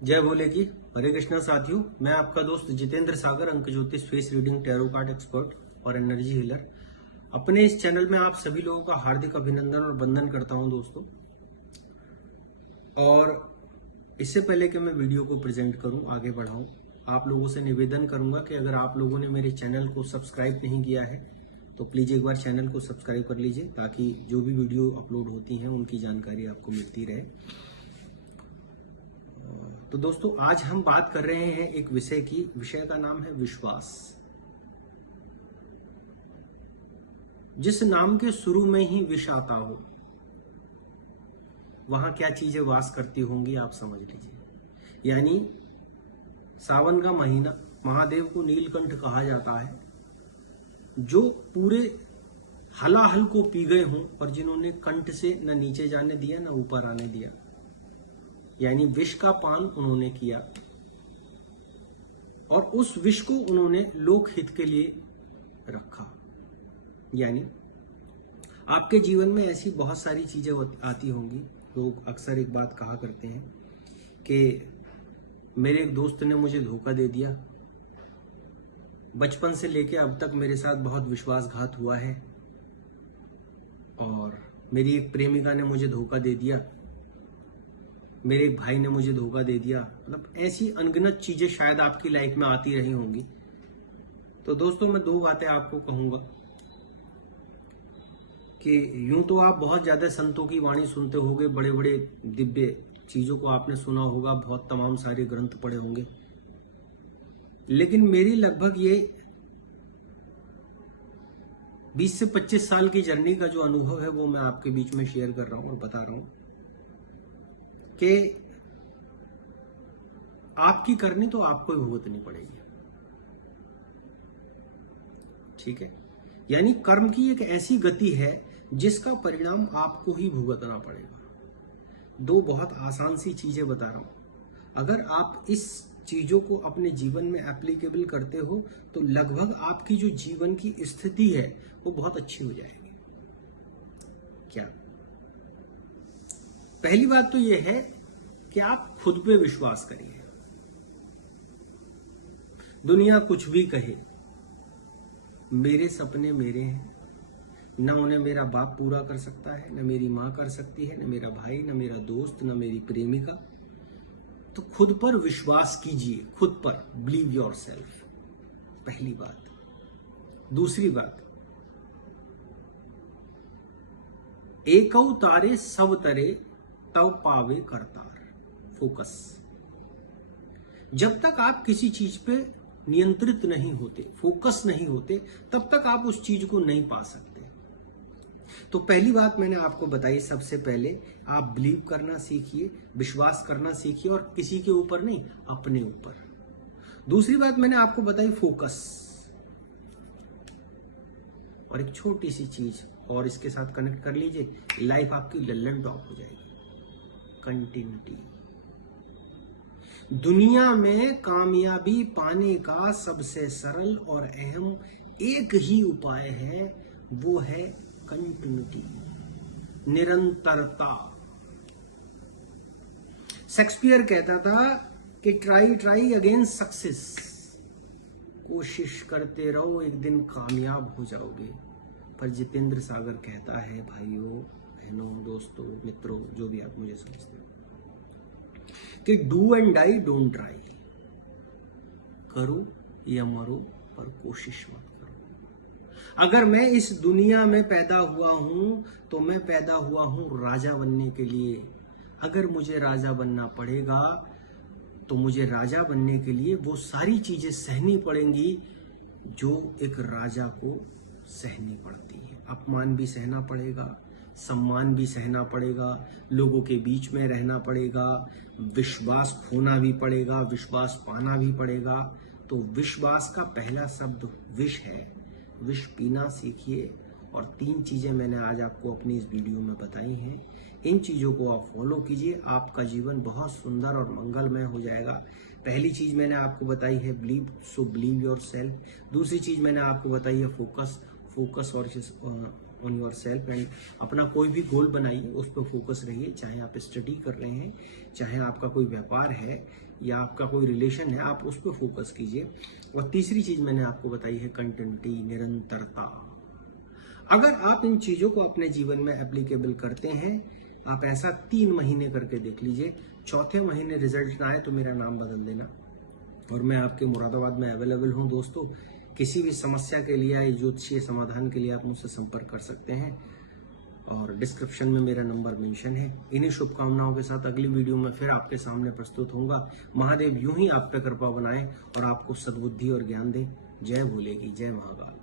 जय भोले की। हरे कृष्णा साथियों, मैं आपका दोस्त जितेंद्र सागर, अंक ज्योतिष, face reading, tarot card expert और एनर्जी हीलर। अपने इस चैनल में आप सभी लोगों का हार्दिक अभिनंदन और वंदन करता हूं दोस्तों। और इससे पहले कि मैं वीडियो को प्रेजेंट करूं, आगे बढ़ाऊं, आप लोगों से निवेदन करूंगा कि अगर आप लोगों ने मेरे चैनल को सब्सक्राइब नहीं किया है तो प्लीज एक बार चैनल को सब्सक्राइब कर लीजिए, ताकि जो भी वीडियो अपलोड होती हैं उनकी जानकारी आपको मिलती रहे। तो दोस्तों, आज हम बात कर रहे हैं एक विषय की। विषय का नाम है विश्वास। जिस नाम के शुरू में ही विष आता हो, वहां क्या चीजें वास करती होंगी आप समझ लीजिए। यानी सावन का महीना, महादेव को नीलकंठ कहा जाता है। जो पूरे हलाहल को पी गए हों और जिन्होंने कंठ से न नीचे जाने दिया न ऊपर आने दिया, यानी विष का पान उन्होंने किया और उस विष को उन्होंने लोकहित के लिए रखा। यानी आपके जीवन में ऐसी बहुत सारी चीजें आती होंगी। लोग अक्सर एक बात कहा करते हैं कि मेरे एक दोस्त ने मुझे धोखा दे दिया, बचपन से लेके अब तक मेरे साथ बहुत विश्वासघात हुआ है, और मेरी एक प्रेमिका ने मुझे धोखा दे दिया, मेरे एक भाई ने मुझे धोखा दे दिया। मतलब ऐसी अनगिनत चीजें शायद आपकी लाइफ में आती रही होंगी। तो दोस्तों, मैं दो बातें आपको कहूंगा कि यूं तो आप बहुत ज्यादा संतों की वाणी सुनते होंगे, बड़े बड़े दिव्य चीजों को आपने सुना होगा, बहुत तमाम सारे ग्रंथ पढ़े होंगे, लेकिन मेरी लगभग ये 20 से 25 साल की जर्नी का जो अनुभव है वो मैं आपके बीच में शेयर कर रहा हूं और बता रहा हूं कि आपकी करनी तो आपको ही भुगतनी पड़ेगी। ठीक है, यानी कर्म की एक ऐसी गति है जिसका परिणाम आपको ही भुगतना पड़ेगा। दो बहुत आसान सी चीजें बता रहा हूं। अगर आप इस चीजों को अपने जीवन में एप्लीकेबल करते हो तो लगभग आपकी जो जीवन की स्थिति है वो बहुत अच्छी हो जाएगी। क्या? पहली बात तो यह है कि आप खुद पे विश्वास करिए। दुनिया कुछ भी कहे, मेरे सपने मेरे हैं। न उन्हें मेरा बाप पूरा कर सकता है, न मेरी मां कर सकती है, न मेरा भाई, न मेरा दोस्त, न मेरी प्रेमिका। तो खुद पर विश्वास कीजिए, खुद पर बिलीव योर सेल्फ, पहली बात। दूसरी बात, एकौ तारे सब तरे तव पावे करतार। फोकस। जब तक आप किसी चीज पे नियंत्रित नहीं होते, फोकस नहीं होते, तब तक आप उस चीज को नहीं पा सकते। तो पहली बात मैंने आपको बताई, सबसे पहले आप बिलीव करना सीखिए, विश्वास करना सीखिए, और किसी के ऊपर नहीं, अपने ऊपर। दूसरी बात मैंने आपको बताई, फोकस। और एक छोटी सी चीज और इसके साथ कनेक्ट कर लीजिए, लाइफ आपकी लल्लन टॉप हो जाएगी। कंटिन्यूटी। दुनिया में कामयाबी पाने का सबसे सरल और अहम एक ही उपाय है, वो है कंटिन्यूटी, निरंतरता। शेक्सपियर कहता था कि ट्राई ट्राई अगेन सक्सेस। कोशिश करते रहो, एक दिन कामयाब हो जाओगे। पर जितेंद्र सागर कहता है, भाइयों बहनों दोस्तों मित्रों, जो भी आप मुझे समझते हो, कि do and die don't try. करो या मरो, पर कोशिश मत करो। अगर मैं इस दुनिया में पैदा हुआ हूं तो मैं पैदा हुआ हूं राजा बनने के लिए। अगर मुझे राजा बनना पड़ेगा तो मुझे राजा बनने के लिए वो सारी चीजें सहनी पड़ेंगी जो एक राजा को सहनी पड़ती है। अपमान भी सहना पड़ेगा, सम्मान भी सहना पड़ेगा, लोगों के बीच में रहना पड़ेगा, विश्वास खोना भी पड़ेगा, विश्वास पाना भी पड़ेगा। तो विश्वास का पहला शब्द विष है। विष पीना सीखिए। और 3 चीजें मैंने आज आपको अपनी इस वीडियो में बताई हैं। इन चीजों को आप फॉलो कीजिए, आपका जीवन बहुत सुंदर और मंगलमय हो जाएगा। पहली चीज मैंने आपको बताई है believe, so believe your self. दूसरी चीज मैंने आपको बताई है फोकस। फोकस और ऑन योर सेल्फ एंड अपना कोई भी गोल बनाइए, उस पर फोकस रहिए। चाहे आप स्टडी कर रहे हैं, चाहे आपका कोई व्यापार है या आपका कोई रिलेशन है, आप उस पर फोकस कीजिए। और तीसरी चीज मैंने आपको बताई है कंटिन्यूटी, निरंतरता। अगर आप इन चीजों को अपने जीवन में एप्लीकेबल करते हैं, आप ऐसा 3 महीने करके देख लीजिए, चौथे महीने रिजल्ट ना आए तो मेरा नाम बदल देना। और मैं आपके मुरादाबाद में अवेलेबल हूं दोस्तों। किसी भी समस्या के लिए या ज्योतिषीय समाधान के लिए आप मुझसे संपर्क कर सकते हैं और डिस्क्रिप्शन में मेरा नंबर मेंशन है। इन्हीं शुभकामनाओं के साथ अगली वीडियो में फिर आपके सामने प्रस्तुत होऊंगा। महादेव यूं ही आप पे कृपा बनाए और आपको सद्बुद्धि और ज्ञान दे। जय भोले की जय महाकाल।